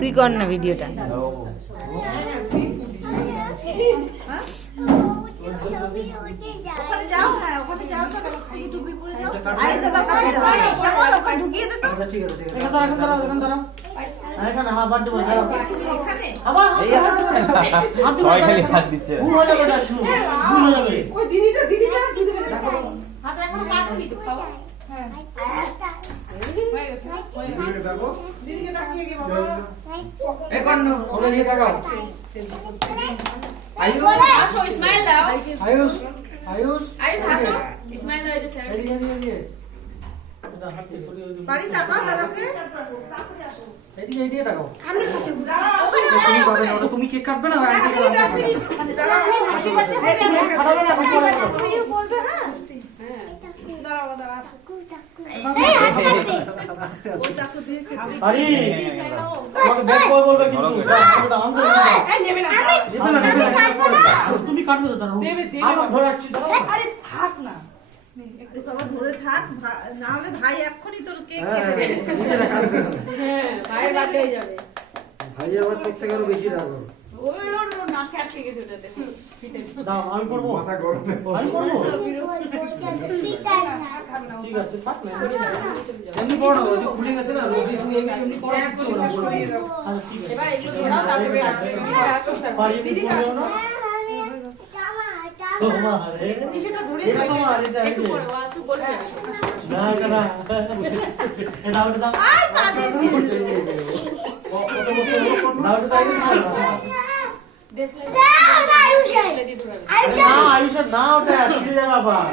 তুই কর না ভিডিওটা। তুমি কেক কাটবে না? তুমি কাটবে তো থাক না একটু ধরে থাক, না হলে ভাই এক্ষুনি তোর কেক ভাই বাড়তে যাবে। ভাই আবার প্রত্যেক আরো বেশি রাখো। আমি করবো, মাথা গরম, আমি করবো। ঠিক আছে, থাক না, এমনি পড়ো না, ওই খুলে গেছে না, রোজি তুমি এমনি পড়ো, কিচ্ছু না। এবার এগুলো ধরাও, তারপরে আসো দিদি না তোমার নিচেটা ধরে এটা তোমার, এটা একটু পরে আসু বলবে না না এটা ওটা দাও। আই পাদিস কত বছর দাও, ওটা দাও না। দেশলাই না আয়ুষা না আয়ুষা না, ওটা ছিড়ে যাবে আবার।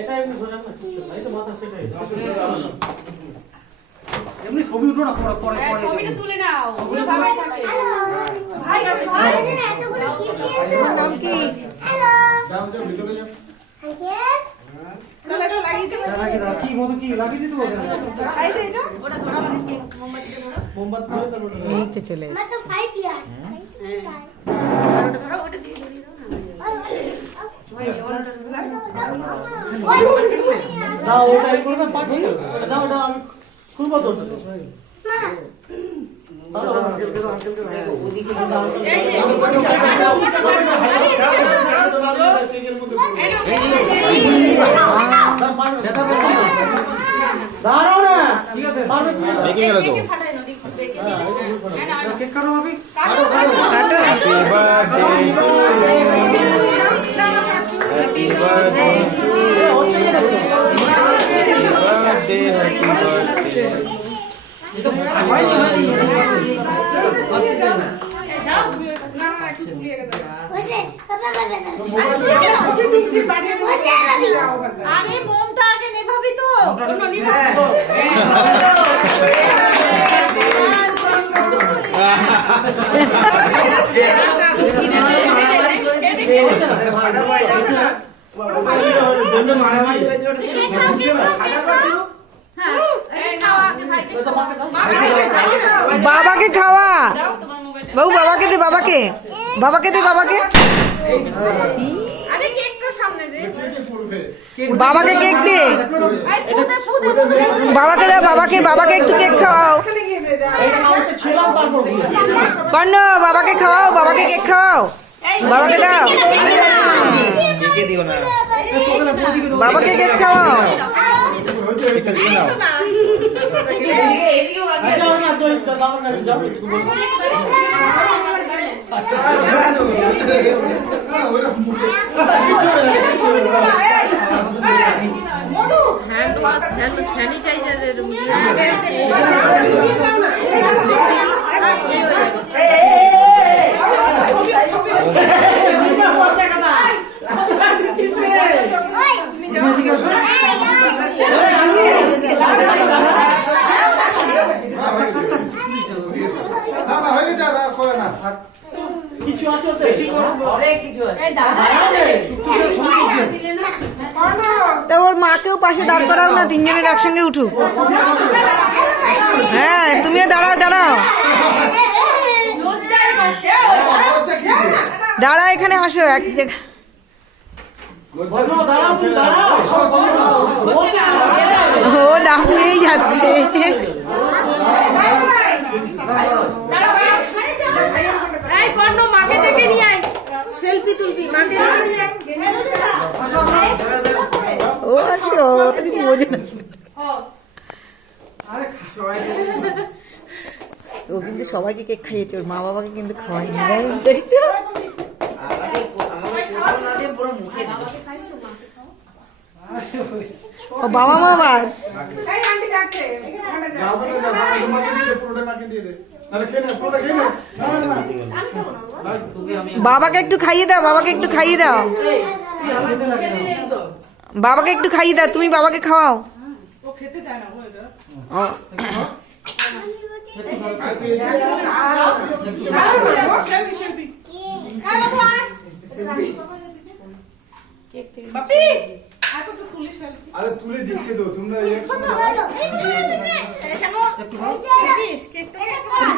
এটা এমনি ধরে না, এই তো মাথা সেটাই এমনি ছবি উঠো না, পরে পরে পরে ছবিটা তুলে নাও, ওগুলো ভাবে থাকে। ভাই ভাই না এতগুলো কি দিয়েছো? নাম কি? হ্যালো যাও যাও ভিতরে যাও। আঙ্কেল তাহলে এটা লাগিয়ে দিবো। লাগিয়ে দাও, কি মতো কি লাগিয়ে দিতে বলে। এইটা এটা ওটা ধরা লাগে, মোমবাতিটা ধরো। মোমবাতি ধরে তারপর এই তো চলে আমার তো 5 ইয়ার ওটা ধরো, ওটা দিয়ে ধরিয়ে দাও না। হয়নি, ওটা ধরো। দাও, ওটা এই করবে পাঠিয়ে দাও। ওটা দাও, ওটা আমি খুলবো তো ওটা। আঙ্কেলকে দাও, আঙ্কেলকে দাও। ওদিকে দাও। এই যে দাঁড়াও না, ঠিক আছে, বেঁকে গেল তো। ফাটাই নদী বেঁকে দিলে। কেক কাটো ভাবি। কাটো কাটো happy birthday to you, happy birthday to you, birthday happy birthday. হয়নি হয়নি। যাও তুমি ওই কাছে। না না একটু ঘুরিয়ে গেছে। ওরে বাবা বাবা আরে মোমটা আগে নেভাবি তো। বাবাকে খাওয়া বাবু, বাবাকে দে, বাবাকে বাবাকে দে, বাবাকে আরে কেকটা সামনে রে বাবাকে কেক দে, বাবাকে দাও, বাবাকে বাবাকে একটু কেক খাওয়াও। কর্ণ বাবাকে খাওয়াও, বাবাকে কেক খাওয়াও, বাবাকে দাও, মেখে দিও না। বাবাকে কেক খাওয়াও। এটা দিয়ে নাও। হ্যান্ড ওয়াশ, হ্যান্ড স্যানিটাইজারের কিছু আছে ওতে? তা ওর মাকেও পাশে দাঁড় করাও না, তিনজনের একসঙ্গে উঠুক। হ্যাঁ, তুমিও দাঁড়াও, দাঁড়াও, দাঁড়াও, এখানে আসো এক জায়গায়। ও দাঁড়িয়েই যাচ্ছে। এই কর্ণ মাকে ডেকে নিয়ে আয়, সেলফি তুলবি, মাকে ডেকে নিয়ে আয়। ও আচ্ছা, তুমি বোঝে না। ও কিন্তু সবাইকে কেক খাইয়েছে, ওর মা বাবাকে কিন্তু খাওয়ায়নি, দেখছো? ও বাবা মা আবার এই আন্টি ডাকছে বাবাকে একটু খাইয়ে দাও, বাবাকে একটু খাইয়ে দাও, বাবাকে একটু খাইয়ে দাও, তুমি বাবাকে খাওয়াও। ও খেতে চায় না ওইটা ও, বাপি এত তো তুলি সেলফি আরে তুলে দিচ্ছে তো তোমরা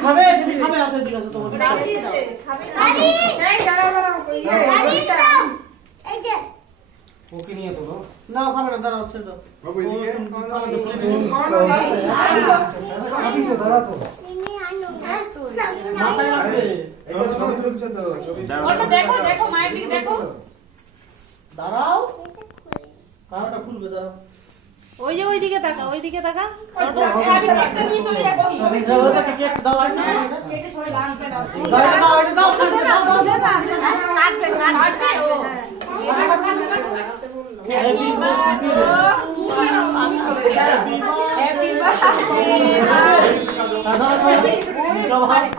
খাবে, তুমি খাবে, আসো দিও তো তোমাকে। এই দাঁড়াও দাঁড়াও ওকে নিয়ে তোলো। না ও খাবে না, দাঁড়াও, ছেড়ে দাও। বাবু এদিকে আমি তো দাঁড়া তো। মাথায় রাখবে। এখন ছবি তুলছে তো ছবি দেখো দেখো মায়ের দিকে দেখো। দাঁড়াও, কারোটা খুলবে, দাঁড়াও। ওই যে ওইদিকে তাকা, ওইদিকে তাকা। আমি একটা নিয়ে চলে যাচ্ছি। দাও, ওটাকে কেক দাও, আর না, কেটে সরে লাগবে দাও দাও, এটা দাও, এটা দাও, দাও, দাও, দাও। কাটবে কাটবে ও Happy birthday. Happy birthday. দাও, দাও, দাও।